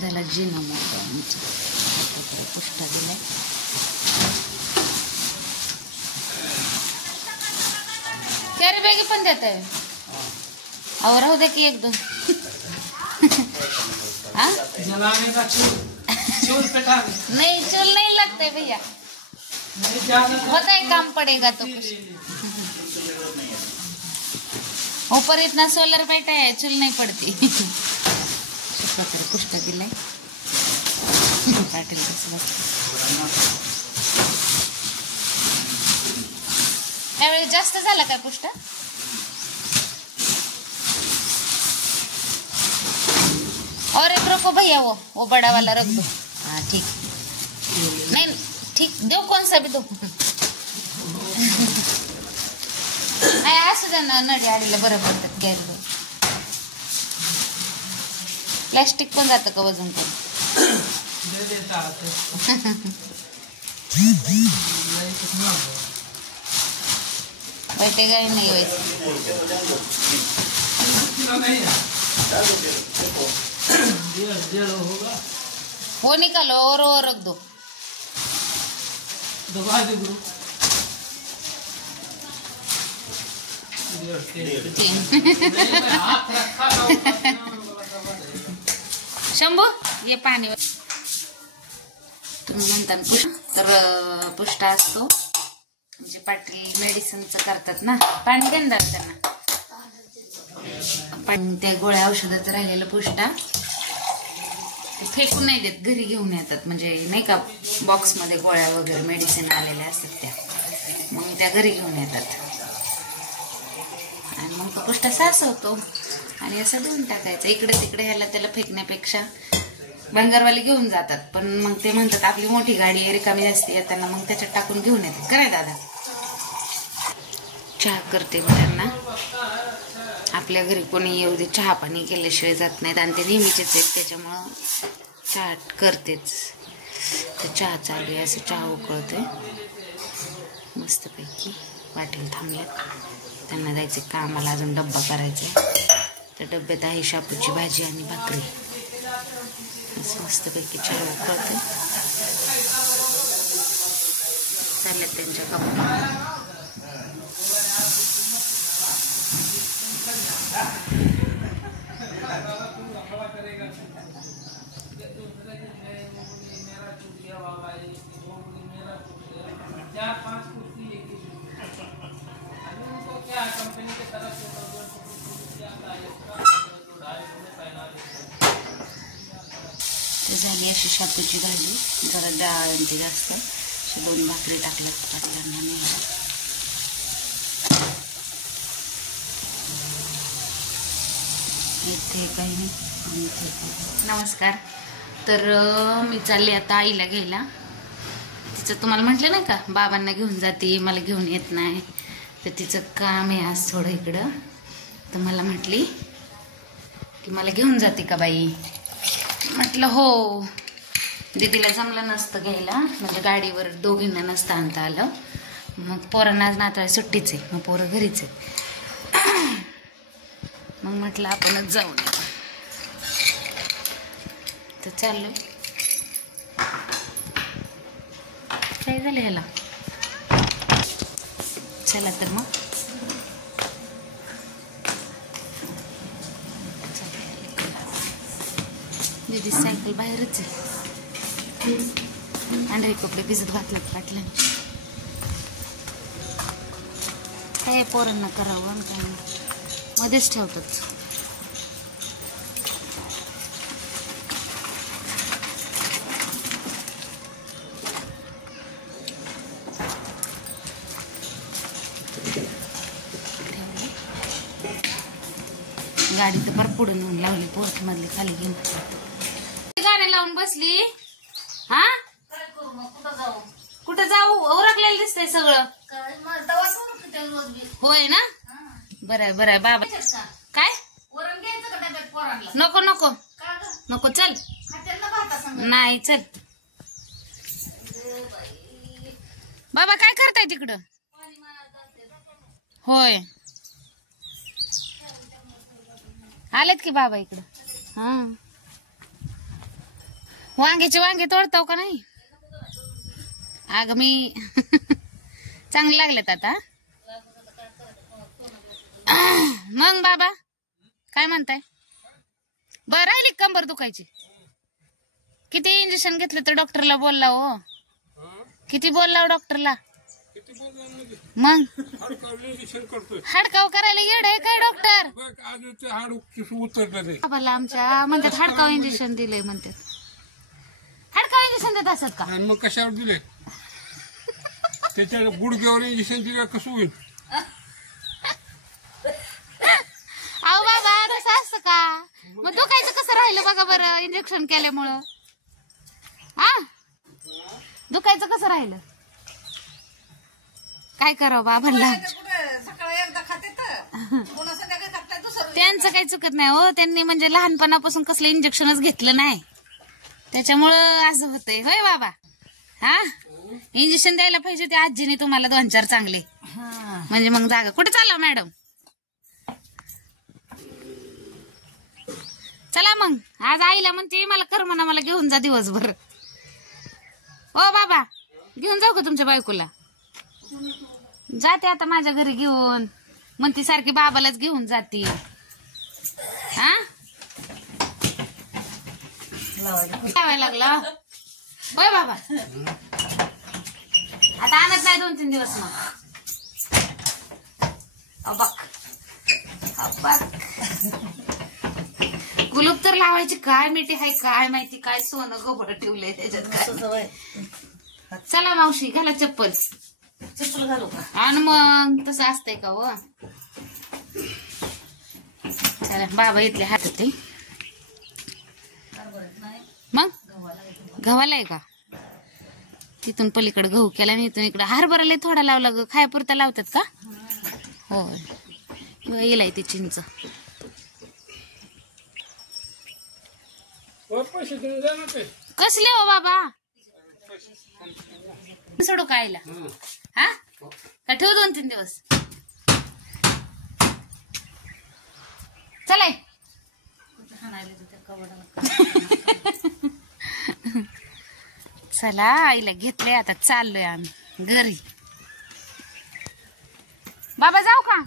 झाला जिना मोठा पुष्टा दिलाय. कॅरी बॅगी पण देत आहे. अहो राहू द्या की एक दोन. नहीं चूल नहीं लगते भैया, होता है काम पड़ेगा तो कुछ. ऊपर इतना सोलर बैठा है, चूल नहीं पड़ती. पुष्टा दिलाय. यावेळी जास्त झाला का पुष्टा? और एक रखो भैया, वो बड़ा वाला रख दो. हाँ ठीक. नहीं ठीक, दो कौन सा भी दो. असू द्या ना, नडी आडीला बरं पडतात गॅसवर. प्लॅस्टिक पण जातं का वजन पण. बैठे गए नहीं वैसे. वो निकालो और वो रख दो. शंभू ये पाणी. तुम्ही म्हणता तर पुष्टा असतो म्हणजे पाटील मेडिसिनचं करतात ना. पाणी देणार त्यांना. पण त्या गोळ्या औषधाचं राहिलेलं पुष्टा फेकून नाही देत, घरी घेऊन येतात. म्हणजे नाही का बॉक्समध्ये गोळ्या वगैरे मेडिसिन आलेल्या असतात त्या, मग त्या घरी घेऊन येतात. आणि मग तो पुष्टा सासवतो आणि असं देऊन टाकायचं. इकडे तिकडे ह्याला त्याला फेकण्यापेक्षा बंगारवाले घेऊन जातात. पण मग ते म्हणतात आपली मोठी गाडी आहे, रिकामी असते, येताना मग त्याच्यात टाकून घेऊन येते. काय दादा चहा करते मी त्यांना. आपल्या घरी कोणी येऊ दे, चहा पाणी केल्याशिवाय जात नाहीत आणि ते नेहमीचेच आहेत, त्याच्यामुळं चहा करतेच. तर चहा चालू आहे, असं चहा उकळतोय मस्तपैकी. पाटील थांबल्यात, त्यांना जायचं कामाला, अजून डब्बा करायचा. त्या डब्यात आहे शापूची भाजी आणि भाकरी. असं मस्तपैकी चहा उकळतोय. चालल्यात त्यांच्या कामाला. झाली अशी शापूची भाजी. जरा डाळ आणते जास्त, अशी 2 भाकरी टाकल्यात पाटल्यांना नेहमी. इथे काही नाही. नमस्कार. तर मी चालले आता आईला घ्यायला. तिचं तुम्हाला म्हटलं नाही का, बाबांना घेऊन जाते, मला घेऊन येत नाही. तर तिचं काम आहे आज थोडं इकडं. तर मला म्हटली की मला घेऊन जाते का बाई. म्हटलं हो. दीदीला जमलं नसतं घ्यायला, म्हणजे गाडीवर दोघींना नसतं आणता आलं. मग पोरांना आज नाताळ सुट्टीच आहे, मग पोरं घरीच आहे. मग म्हटलं आपणच जाऊ. तर चाललो. काय झालं ह्याला. चला तर मग दीदी सायकल बाहेरच आहे. अंडे कपडे भिजत घातलेत पाटलांची. काय पोरांना करावं आणि काय मध्येच ठेवतात. गाडी तर फार पुढे नेऊन लावली, पोर्ट मधली खाली घेऊन. गाणे लावून बसली. हा कुठं जाऊ. ओरखलेलं दिसतंय सगळं. होय ना. बरं बरं बाबा. काय नको नको नको. चल नाही चल. बाबा काय करताय तिकडं. होय आलेत की बाबा इकडं. हा, वांगे तोडताव का नाही? अगं मी चांगले लागलेत आता. मग बाबा काय म्हणताय? बरं राहिली कंबर दुखायची? किती इंजेक्शन घेतले तर डॉक्टरला बोलला हो? किती बोलला डॉक्टरला? मग हाडकाव करायला येड आहे काय डॉक्टर? बाबाला आमच्या म्हणतात हाडकाव इंजेक्शन दिले म्हणतात. हाडकाव इंजेक्शन देत असत का? मग कशावर दिले? त्याच्या गुडघ्यावर इंजेक्शन दिलं कसं होईल? अहो बाबा तसं असतं का? मग दुखायचं कसं राहिलं बघा बरं इंजेक्शन केल्यामुळं. हा, दुखायचं कसं राहिलं? काय करावं बाबांना? त्यांचं काही चुकत नाही हो. त्यांनी म्हणजे लहानपणापासून कसलं इंजेक्शनच घेतलं नाही, त्याच्यामुळं असं होतंय. होय बाबा? हा, इंजेक्शन द्यायला पाहिजे ते आजीने तुम्हाला 2-4 चांगले, म्हणजे मग जागा. कुठे चालला मॅडम? चला मग, आज आईला म्हणते मला करमना, मला घेऊन जा दिवसभर. ओ बाबा, घेऊन जाऊ का तुमच्या बायकोला? जाते आता माझ्या घरी घेऊन. म्हणती सारखी बाबालाच घेऊन जाते. हा, लावायला लागला होय बाबा? आता आणत नाही 2-3 दिवस. मग कुलूप तर लावायची काय मिठी हाय काय माहिती, काय सोनं गबड ठेवलंय त्याच्यात काय. चला मावशी घाला चप्पल. चप्पल घालू का? आणि मग तसं असतंय का हो? चला बाबा इथले हात होते. मग गव्हाला आहे का? तिथून पलीकडे गहू केला आणि इथून इकडे हरभराला थोडा लावला ग. खायपुरता लावतात का? होय, येईल ती चिंच. कसले हो बाबा? सोडू कायला? हा, का ठेवू 2-3 दिवस? चला चला, आईला घेतलंय आता चाललोय आम्ही घरी. बाबा जाऊ का?